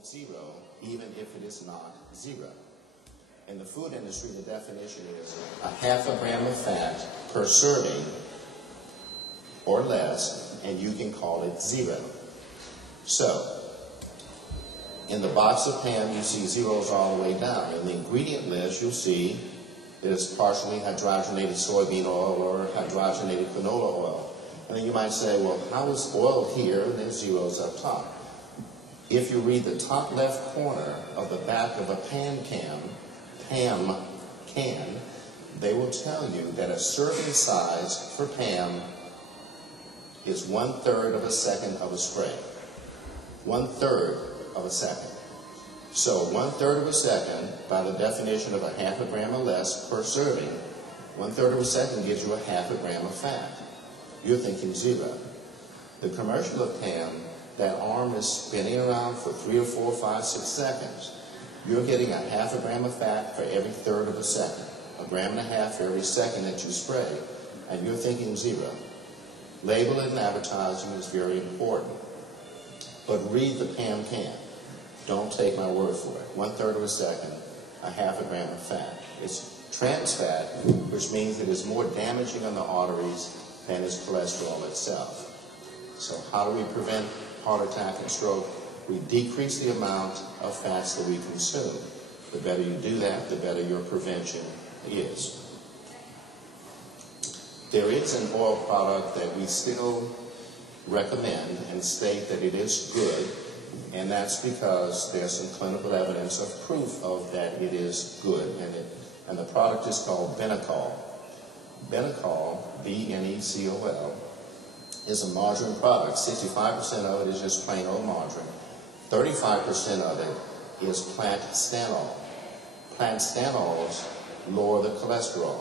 it zero, even if it is not zero. In the food industry, the definition is a half a gram of fat per serving or less, and you can call it zero. So, in the box of Pam, you see zeros all the way down. In the ingredient list, you'll see there's partially hydrogenated soybean oil or hydrogenated canola oil. And then you might say, well, how is oil here? And there's zeros up top. If you read the top left corner of the back of a Pam can, they will tell you that a serving size for Pam is 1/3 of a second of a spray. 1/3 of a second. So 1/3 of a second, by the definition of a half a gram or less per serving, 1/3 of a second gives you a half a gram of fat. You're thinking zero. The commercial of Pam, that arm is spinning around for 3 or 4, 5, 6 seconds. You're getting a half a gram of fat for every 1/3 of a second. 1.5 grams for every second that you spray, and you're thinking zero. Label it in advertising is very important. But read the Pam can. Don't take my word for it. 1/3 of a second, a half a gram of fat. It's trans fat, which means it is more damaging on the arteries than is cholesterol itself. So how do we prevent heart attack and stroke? We decrease the amount of fats that we consume. The better you do that, the better your prevention is. There is an oil product that we still recommend and state that it is good, and that's because there's some clinical evidence of proof of that it is good, and the product is called Benecol. Benecol, B-N-E-C-O-L, is a margarine product. 65% of it is just plain old margarine. 35% of it is plant stanol. Plant stanols lower the cholesterol.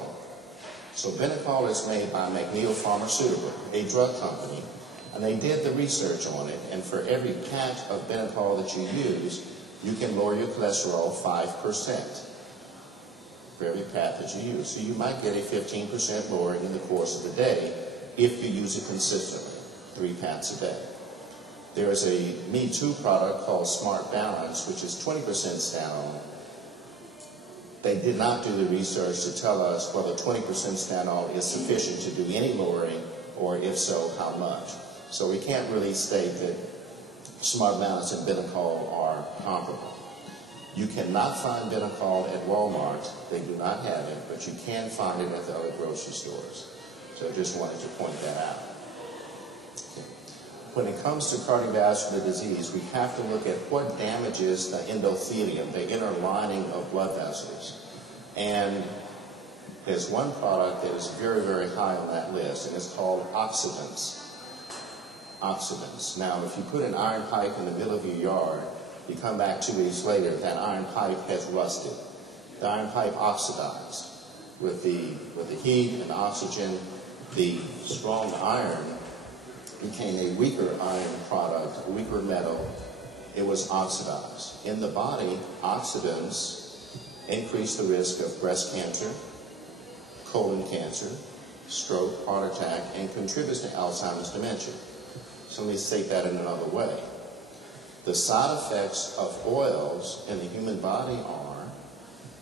So Benecol is made by McNeil Pharmaceutical, a drug company, and they did the research on it, and for every pat of Benecol that you use, you can lower your cholesterol 5% for every pat that you use. So you might get a 15% lowering in the course of the day if you use it consistently, 3 pats a day. There is a Me Too product called Smart Balance, which is 20% stanol. They did not do the research to tell us whether 20% stanol is sufficient to do any lowering, or if so, how much. So we can't really state that Smart Balance and Benecol are comparable. You cannot find Benecol at Walmart. They do not have it, but you can find it at the other grocery stores. So I just wanted to point that out. Okay. When it comes to cardiovascular disease, we have to look at what damages the endothelium, the inner lining of blood vessels. And there's one product that is very, very high on that list, and it's called oxidants. Oxidants. Now, if you put an iron pipe in the middle of your yard, you come back 2 weeks later, that iron pipe has rusted. The iron pipe oxidized. With the heat and oxygen, the strong iron became a weaker iron product, a weaker metal. It was oxidized. In the body, oxidants increase the risk of breast cancer, colon cancer, stroke, heart attack, and contributes to Alzheimer's dementia. So let me state that in another way. The side effects of oils in the human body are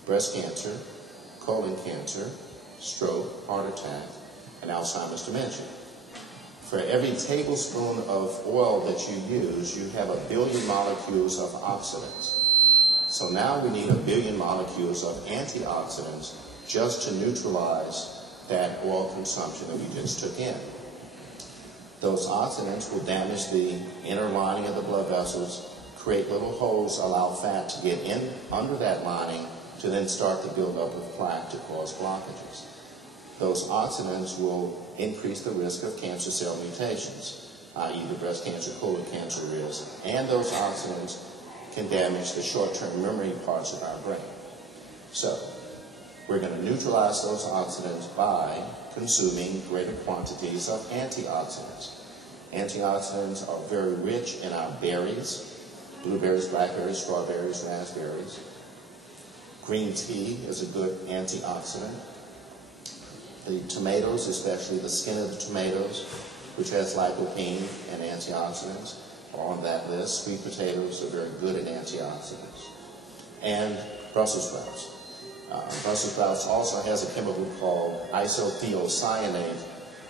breast cancer, colon cancer, stroke, heart attack, and Alzheimer's dementia. For every tablespoon of oil that you use, you have 1 billion molecules of oxidants. So now we need 1 billion molecules of antioxidants just to neutralize that oil consumption that we just took in. Those oxidants will damage the inner lining of the blood vessels, create little holes, allow fat to get in under that lining to then start to build up with plaque to cause blockages. Those oxidants will increase the risk of cancer cell mutations, i.e. the breast cancer, colon cancer risk, and those oxidants can damage the short-term memory parts of our brain. So, we're going to neutralize those oxidants by consuming greater quantities of antioxidants. Antioxidants are very rich in our berries, blueberries, blackberries, strawberries, raspberries. Green tea is a good antioxidant. The tomatoes, especially the skin of the tomatoes, which has lycopene and antioxidants. are on that list. Sweet potatoes are very good at antioxidants. And Brussels sprouts. Brussels sprouts also has a chemical called isothiocyanate,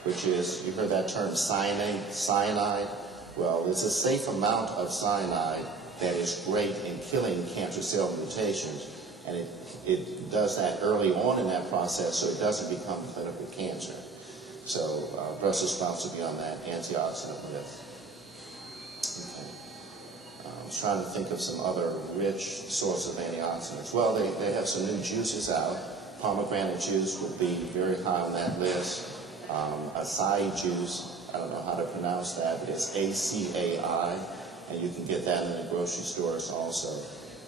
which is, you heard that term, cyanide? Well, it's a safe amount of cyanide that is great in killing cancer cell mutations, and it does that early on in that process so it doesn't become clinical cancer. So Brussels sprouts will be on that antioxidant list. Okay. I was trying to think of some other rich sources of antioxidants. Well, they have some new juices out. Pomegranate juice would be very high on that list. Acai juice, I don't know how to pronounce that, but it's ACAI, and you can get that in the grocery stores also.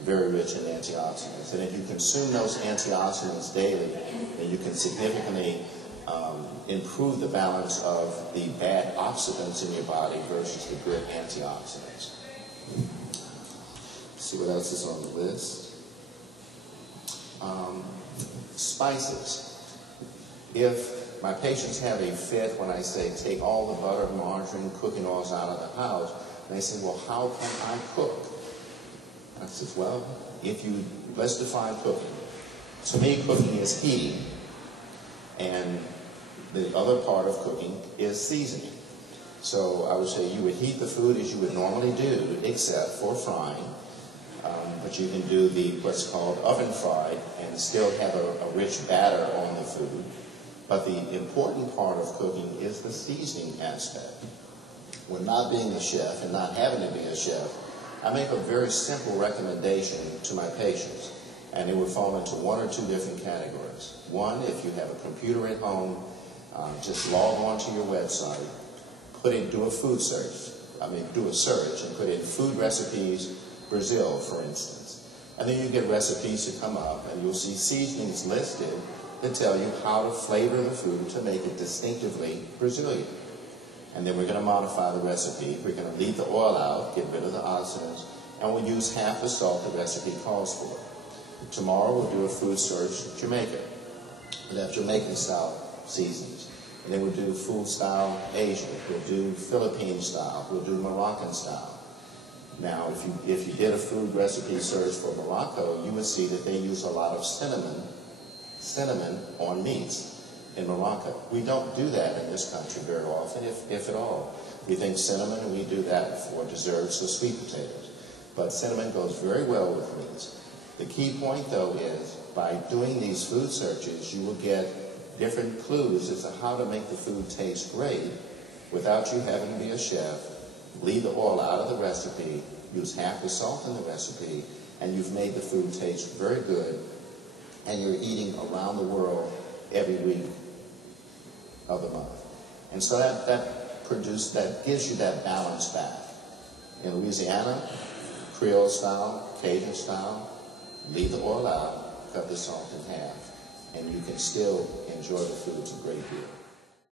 Very rich in antioxidants. And if you consume those antioxidants daily, then you can significantly improve the balance of the bad oxidants in your body versus the good antioxidants. Let's see what else is on the list. Spices. If my patients have a fit when I say take all the butter, margarine, cooking oils out of the house, and they say, well, how can I cook? I said, well, let's define cooking. To me, cooking is heating, and the other part of cooking is seasoning. So I would say you would heat the food as you would normally do, except for frying. But you can do what's called oven fried and still have a rich batter on the food. But the important part of cooking is the seasoning aspect. When not being a chef and not having to be a chef, I make a very simple recommendation to my patients, and it would fall into one or two different categories. One, if you have a computer at home, just log on to your website, do a food search. Do a search and put in food recipes, Brazil, for instance. And then you get recipes that come up, and you'll see seasonings listed that tell you how to flavor the food to make it distinctively Brazilian. And then we're going to modify the recipe. We're going to leave the oil out, get rid of the oxidants, and we'll use half the salt the recipe calls for. Tomorrow we'll do a food search Jamaica. We'll have Jamaican-style seasonings. And then we'll do food-style Asian. We'll do Philippine-style. We'll do Moroccan-style. Now, if you did a food recipe search for Morocco, you would see that they use a lot of cinnamon on meats in Morocco. We don't do that in this country very often, if at all. We think cinnamon, and we do that for desserts or sweet potatoes. But cinnamon goes very well with meats. The key point, though, is by doing these food searches, you will get different clues as to how to make the food taste great without you having to be a chef. Leave the oil out of the recipe, use half the salt in the recipe, and you've made the food taste very good, and you're eating around the world every week of the month. And so that gives you that balance back. In Louisiana, Creole style, Cajun style, leave the oil out, cut the salt in half, and you can still enjoy the food a great deal.